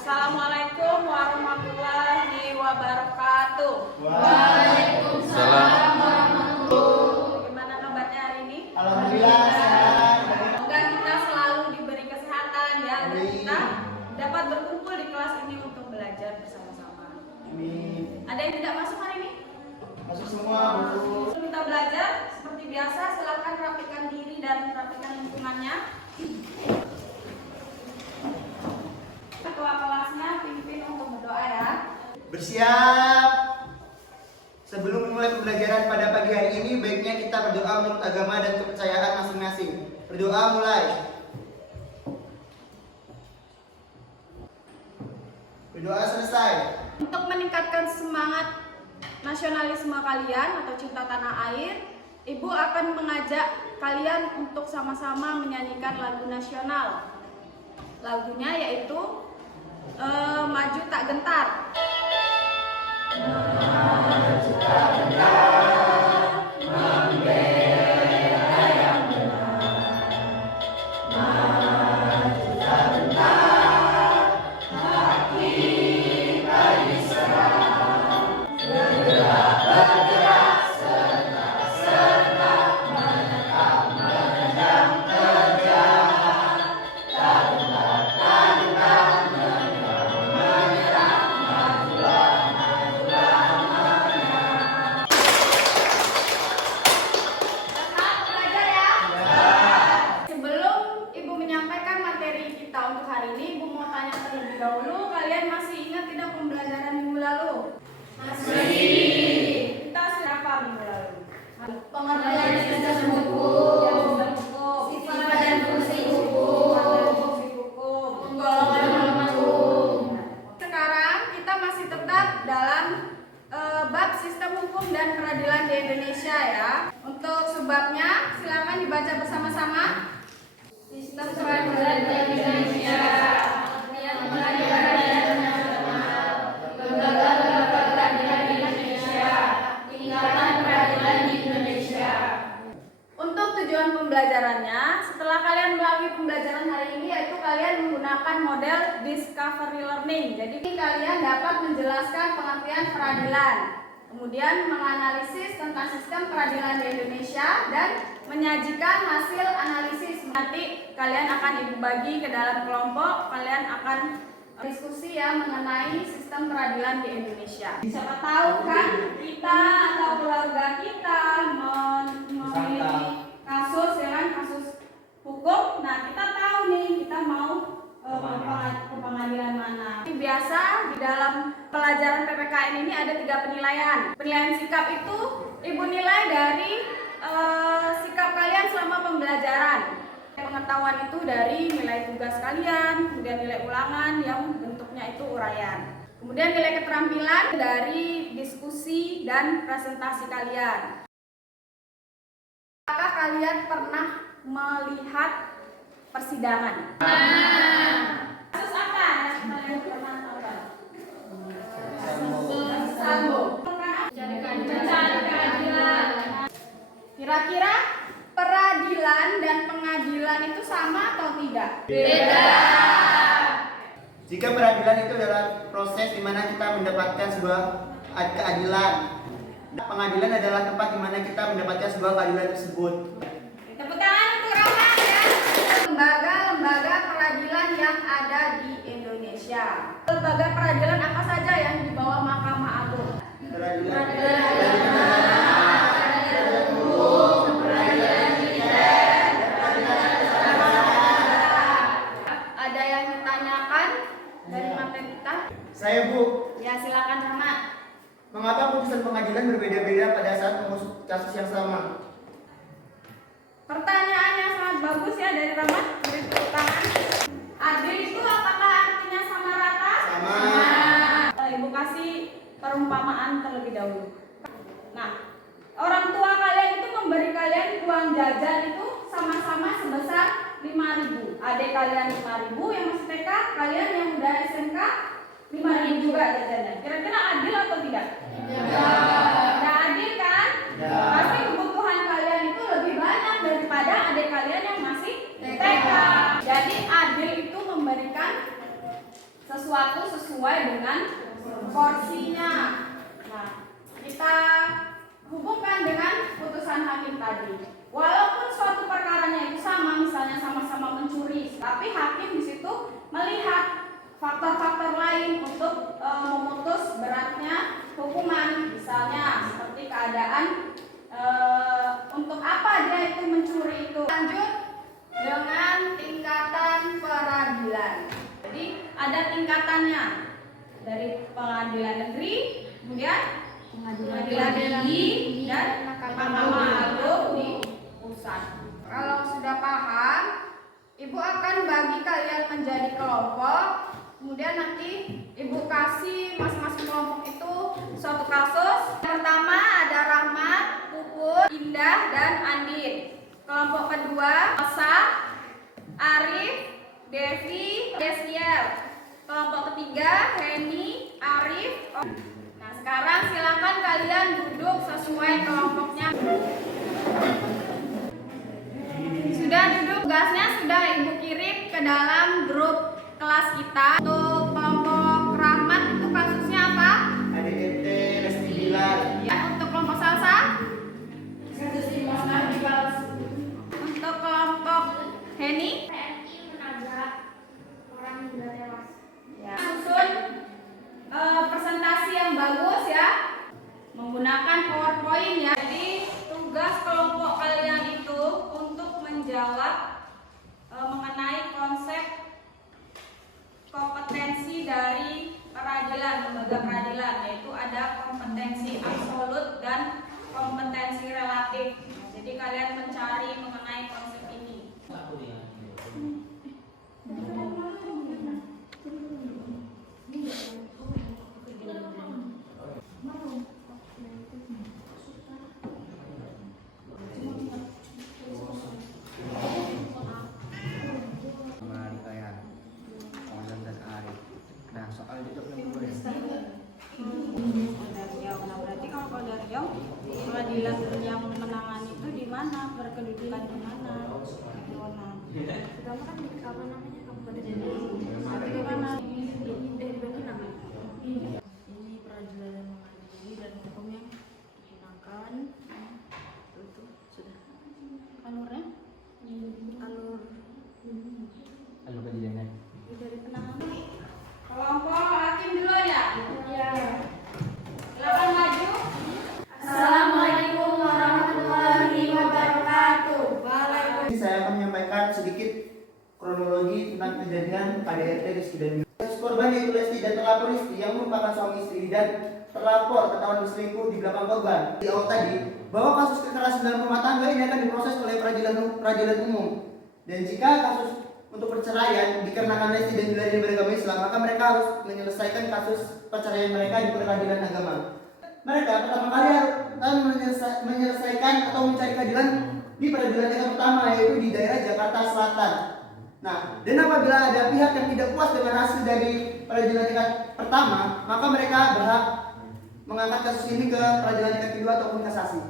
Assalamualaikum warahmatullahi wabarakatuh. Waalaikumsalam warahmatullahi. Gimana kabarnya hari ini? Alhamdulillah sehat. Semoga kita selalu diberi kesehatan ya, dan kita dapat berkumpul di kelas ini untuk belajar bersama-sama. Amin. Ada yang tidak masuk hari ini? Masuk semua, Bu. Sebelum kita belajar, seperti biasa silakan rapikan diri dan rapikan lingkungannya. Ketua kelasnya pimpin untuk berdoa ya. Bersiap. Sebelum memulai pembelajaran pada pagi hari ini, baiknya kita berdoa menurut agama dan kepercayaan masing-masing. Berdoa mulai. Berdoa selesai. Untuk meningkatkan semangat nasionalisme kalian atau cinta tanah air, Ibu akan mengajak kalian untuk sama-sama menyanyikan lagu nasional. Lagunya yaitu Maju Tak Gentar. Maju tak gentar, membela yang benar. Maju tak gentar, hak kita diserang. Bergerak, bergerak, sentak-sentak, menetap, menendang terjahat. Tak gentar, tak gentar, menyerang, majulah, majulah, menang. Tetap belajar ya. Sebelum Ibu menyampaikan materi kita untuk hari ini, Ibu mau tanya terlebih dahulu, kalian masih ingat tidak pembelajaran minggu lalu? Masih. Kita siapa minggu lalu? Pengertian sistem hukum, sifat dan fungsi hukum, penggolongan hukum. Sekarang kita masih tetap dalam bab sistem hukum dan peradilan di Indonesia ya. Untuk sebabnya silakan dibaca bersama-sama. Sistem peradilan di Indonesia. Pengertian peradilan nasional. Lembaga-lembaga peradilan di Indonesia. Tingkatan peradilan di Indonesia. Untuk tujuan pembelajarannya, setelah kalian melalui pembelajaran hari ini, yaitu kalian menggunakan model discovery learning. Jadi kalian dapat menjelaskan pengertian peradilan, kemudian menganalisis tentang sistem peradilan di Indonesia dan menyajikan hasil analisis. Nanti kalian akan Ibu bagi ke dalam kelompok, kalian akan diskusi ya mengenai sistem peradilan di Indonesia. Siapa tahu kan kita atau keluarga kita memiliki kasus ya kan, kasus hukum. Nah, kita tahu nih kita mau ke pengadilan mana. Biasa di dalam pelajaran PPKN ini ada 3 penilaian. Penilaian sikap itu Ibu nilai dari sikap kalian selama pembelajaran. Pengetahuan itu dari nilai tugas kalian, kemudian nilai ulangan yang bentuknya itu uraian. Kemudian nilai keterampilan dari diskusi dan presentasi kalian. Apakah kalian pernah melihat persidangan? Kasus apa yang kalian pernah tonton? Sambo. Mencari keadilan. Kira-kira peradilan dan pengadilan itu sama atau tidak? Beda. Jika peradilan itu adalah proses di mana kita mendapatkan sebuah keadilan. Pengadilan adalah tempat di mana kita mendapatkan sebuah keadilan tersebut. Tepuk tangan untuk Rahman ya. Lembaga-lembaga peradilan yang ada di Indonesia. Lembaga peradilan apa saja yang di bawah Mahkamah Agung? Peradilan. Ada yang ditanyakan dari materi kita? Saya, Bu. Ya, silakan Rahmat. Mengapa putusan pengadilan berbeda-beda pada saat mengusut kasus yang sama? Pertanyaan yang sangat bagus ya dari Rahmat. Beri tepuk tangan. Adil itu apakah artinya sama rata? Sama. Ibu kasih perumpamaan terlebih dahulu. Nah, orang tua kalian itu memberi kalian uang jajan itu sama-sama sebesar 5.000. Adik kalian 5.000 yang masih TK, kalian yang udah SMK 5.000 juga jajannya. Kira-kira adil atau tidak? Tidak adil kan? Pasti kebutuhan kalian itu lebih banyak daripada adik kalian yang masih TK. Jadi adil itu memberikan sesuatu sesuatu sesuai dengan porsinya. Nah, kita hubungkan dengan putusan hakim tadi. Walaupun suatu perkaranya itu sama, misalnya sama-sama mencuri, tapi hakim di situ melihat faktor-faktor lain untuk memutus beratnya hukuman. Misalnya seperti keadaan untuk apa dia itu mencuri itu. Lanjut dengan tingkatan peradilan. Jadi ada tingkatannya dari pengadilan negeri, kemudian pengadilan tinggi dan Mahkamah Agung di pusat. Kalau sudah paham, Ibu akan bagi kalian menjadi kelompok. Kemudian nanti Ibu kasih masing-masing kelompok itu suatu kasus. Yang pertama ada Rahmat, Puput, Indah, dan Andin. Kelompok kedua Rosa, Arif, Devi, Desiel. Kelompok ketiga Heni, Arif. Nah, sekarang silakan kalian duduk sesuai kelompoknya. Sudah duduk, tugasnya sudah Ibu kirim ke dalam grup kelas kita. Untuk kelompok Rahmat itu kasusnya apa? ADRT Resti Bilal. Ya, untuk kelompok Salsa? Kasus Imam Dibalas. Untuk kelompok Heni? PNI menabrak orang hingga tewas. Ya. Susun presentasi yang bagus ya, menggunakan PowerPoint ya. Jadi tugas kelompok kalian itu untuk menjawab mengenai konsep kompetensi dari peradilan, lembaga peradilan, yaitu ada kompetensi absolut dan kompetensi relatif. Jadi kalian mencari mengenai konsep ini. Nah, soal itu Nah, berarti kalau dari Riau, pengadilan yang menangani itu di mana, berkedudukan di mana? Pertama kan apa namanya kabupaten ini. Di mana? Dari bagi nama. Ini peradilan yang mengadili dan hukum yang digunakan itu sudah Alurnya? alur kejadiannya. dari penanganan. Kelompok hakim dulu ya? Iya. Silakan maju. Assalamualaikum warahmatullahi wabarakatuh. Ini saya akan menyampaikan sedikit kronologi tentang kejadian KDRT Rizky dan Yuli. Kasus korban yaitu Lesti dan terlapor Rizky yang merupakan suami istri dan terlapor ketahuan berselingkuh di belakang korban. Di awal tadi bahwa kasus kekerasan dalam rumah tangga ini akan diproses oleh peradilan umum. Dan jika kasus untuk perceraian dikarenakan Lesti dan Yuli beragama Islam, maka mereka harus menyelesaikan kasus perceraian mereka di peradilan agama. Mereka pertama kali akan menyelesaikan atau mencari keadilan di peradilan yang pertama, yaitu di daerah Jakarta Selatan. Nah, dan apabila ada pihak yang tidak puas dengan hasil dari peradilan tingkat pertama, maka mereka berhak mengangkat kasus ini ke peradilan tingkat kedua ataupun kasasi.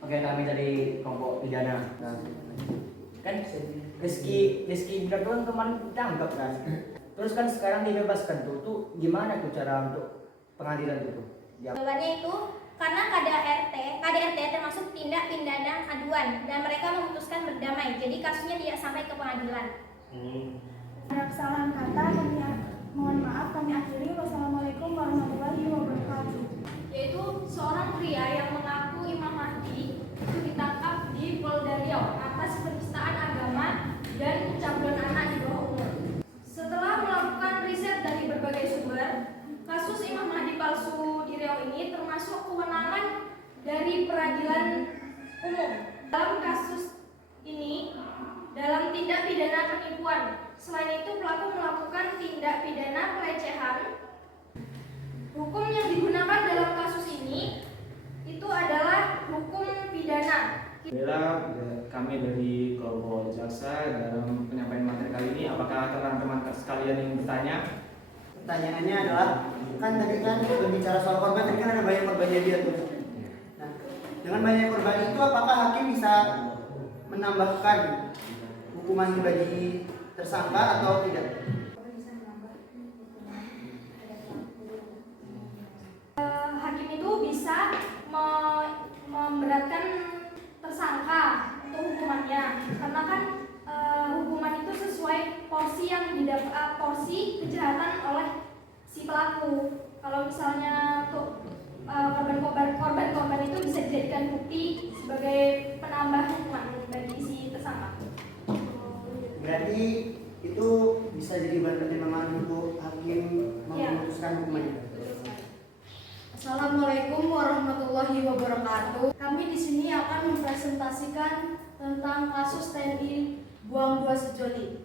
Oke, kami dari kelompok pidana. Kan Rizky bilang tuh kemarin ditangkap kan. Terus kan sekarang dibebaskan tuh gimana tuh cara untuk pengadilan itu? Jawabannya itu karena KDRT termasuk tindak pidana aduan dan mereka memutuskan berdamai. Jadi kasusnya tidak sampai ke pengadilan. Ada kesalahan kata, mohon maaf kami akhiri. Wassalamualaikum warahmatullahi wabarakatuh. Yaitu seorang pria yang mengaku Imam Mahdi itu ditangkap di Polda Riau atas penistaan agama dan pencabulan anak di bawah umur. Setelah melakukan riset dari berbagai sumber, kasus Imam Mahdi palsu di Riau ini termasuk kewenangan dari peradilan umum. Dalam kasus ini, dalam tindak pidana penipuan. Selain itu, pelaku melakukan tindak pidana pelecehan. Hukum yang digunakan dalam kasus ini itu adalah hukum pidana. Bella, kami dari kelompok jaksa dalam penyampaian materi kali ini, apakah teman-teman sekalian yang bertanya? Pertanyaannya adalah, kan tadi kan berbicara soal korban, tadi kan ada banyak korbannya dia tuh. Nah, dengan banyak korban itu apakah hakim bisa menambahkan hukuman bagi tersangka atau tidak? memberatkan tersangka untuk hukumannya, karena kan hukuman itu sesuai porsi yang didapat, porsi kejahatan oleh si pelaku. Kalau misalnya untuk korban itu bisa dijadikan bukti sebagai penambah hukuman bagi si tersangka. Berarti itu bisa jadi bahan pertimbangan untuk hakim memutuskan hukumannya. Assalamualaikum warahmatullahi wabarakatuh. Kami di sini akan mempresentasikan tentang kasus TNI Buang 2 Sejoli.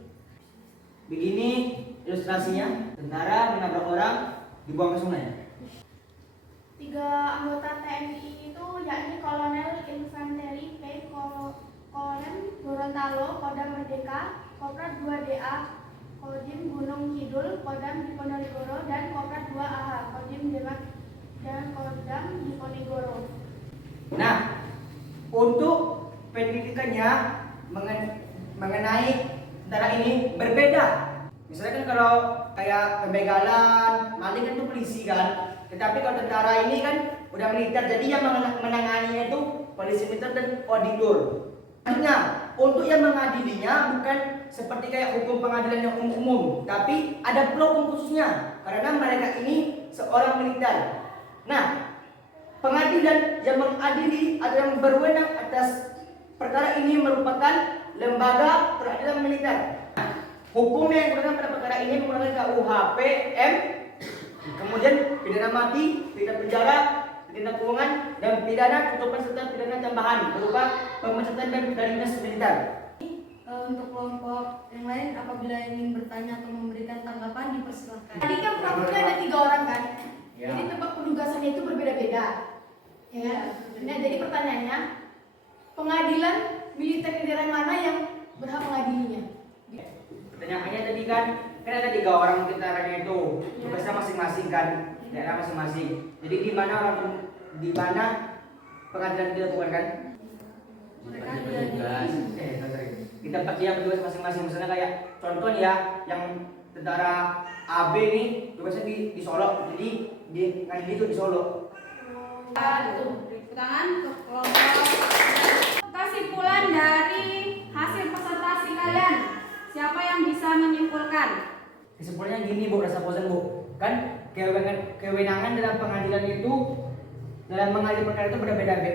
Begini ilustrasinya, tentara menabrak orang dibuang ke sungai. 3 anggota TNI itu yakni Kolonel Infanteri P. Kolonel Gorontalo, Kodam Merdeka, Koprat 2 DA, Kodim Gunung Kidul, Kodam Diponegoro, dan Koprat 2 AH, Kodim Demak dan Kodam Diponegoro. Nah, untuk pendidikannya mengenai tentara ini berbeda. Misalnya kan kalau kayak pembegalan, maling kan itu polisi kan. Tetapi kalau tentara ini kan udah militer, jadi yang menanganinya itu polisi militer dan auditor. Artinya untuk yang mengadilinya bukan seperti kayak hukum pengadilan yang umum, tapi ada hukum khususnya karena mereka ini seorang militer. Nah, pengadilan yang mengadili atau yang berwenang atas perkara ini merupakan lembaga peradilan militer. Hukum yang digunakan pada perkara ini menggunakan KUHP M, kemudian pidana mati, pidana penjara, pidana kurungan, dan pidana tutupan serta pidana tambahan berupa pemecatan dan dari dinas militer. Untuk kelompok yang lain apabila ingin bertanya atau memberikan tanggapan dipersilakan. Tadi kan pelakunya ada 3 orang kan? Ya. Jadi tempat penugasannya itu berbeda-beda. Ya. Nah, jadi pertanyaannya, pengadilan militer di daerah mana yang berhak mengadilinya? Pertanyaannya tadi kan ada 3 orang tentaranya itu, tugasnya masing-masing kan, daerah masing-masing. Jadi di mana pengadilan dilakukan kan? Mereka tidak Di tempat dia bertugas masing-masing. Misalnya kayak contoh ya, yang tentara AB nih tugasnya di Solo, jadi di ngadili itu di Solo. Tepuk tangan untuk kelompok. Kesimpulan dari hasil presentasi kalian, siapa yang bisa menyimpulkan? Kesimpulannya gini Bu, rasa bosan Bu. Kan kewenangan dalam pengadilan itu, dalam mengadili perkara itu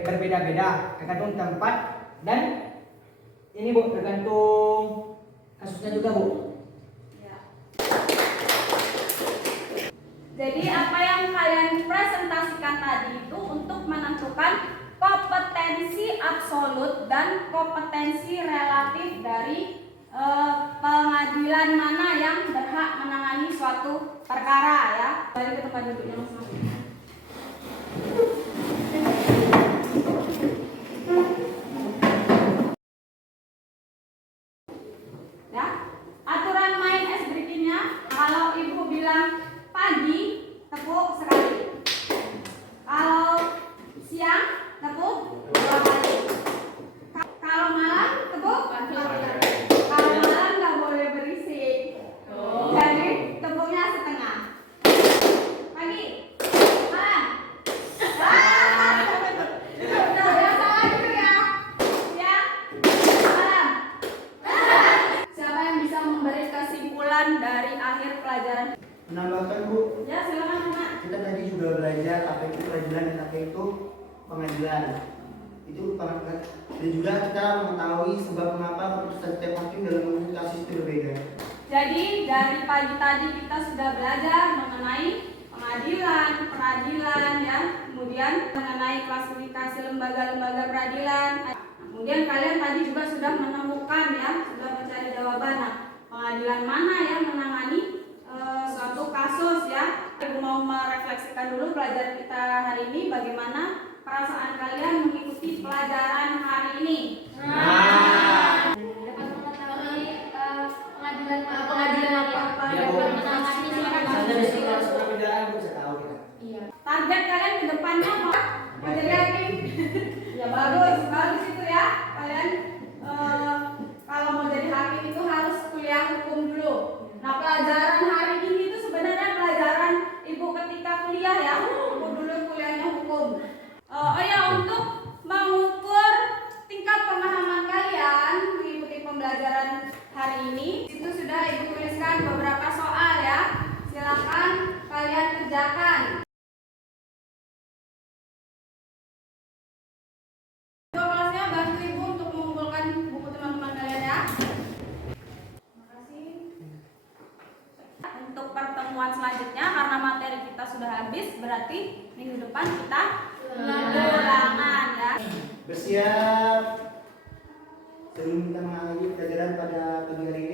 berbeda-beda, tergantung tempat dan ini Bu, tergantung kasusnya juga Bu. Jadi apa yang kalian presentasikan tadi itu untuk menentukan kompetensi absolut dan kompetensi relatif dari pengadilan mana yang berhak menangani suatu perkara ya. Balik ke tempat duduknya masing-masing. Ya, aturan main es berikutnya, kalau ibu bilang pagi, tepuk sekali. Kalau siang, tepuk 2 kali. Kalau malam, tepuk 4 kali. Kalau malam nggak boleh berisik. Jadi tepuknya setengah. Pagi, malam. Udah salah dulu ya. Siang, malam. Siapa yang bisa memberi kesimpulan dari akhir pelajaran? Menambahkan Bu, Ya, silakan Mak. kita tadi sudah belajar apa itu peradilan dan apa itu pengadilan. Itu dan juga kita mengetahui sebab mengapa keputusan setiap hakim dalam memutus kasus itu berbeda. Jadi dari pagi tadi kita sudah belajar mengenai pengadilan, peradilan, ya, kemudian mengenai klasifikasi lembaga-lembaga peradilan. Kemudian kalian tadi juga sudah menemukan ya, sudah mencari jawaban. Nah, pengadilan mana yang menangani suatu kasus ya. Ibu mau merefleksikan dulu pelajaran kita hari ini, bagaimana perasaan kalian mengikuti pelajaran hari ini. Dapat mengetahui pengadilan apa Ya, Bu. menangani Misalnya di sini kalau sudah pembelaan Bu bisa tahu kita. Iya. Target kalian ke depannya apa? Menjadi hakim. Ya bagus, bagus itu ya. Kalian kalau mau jadi hakim itu harus kuliah hukum dulu. Nah, pelajaran hari ini itu sebenarnya pelajaran ibu ketika kuliah ya. Ibu dulu kuliahnya hukum. Oh ya, untuk habis, berarti minggu depan kita ulangan ya. Bersiap. Sebelum kita mengakhiri pelajaran pada pagi hari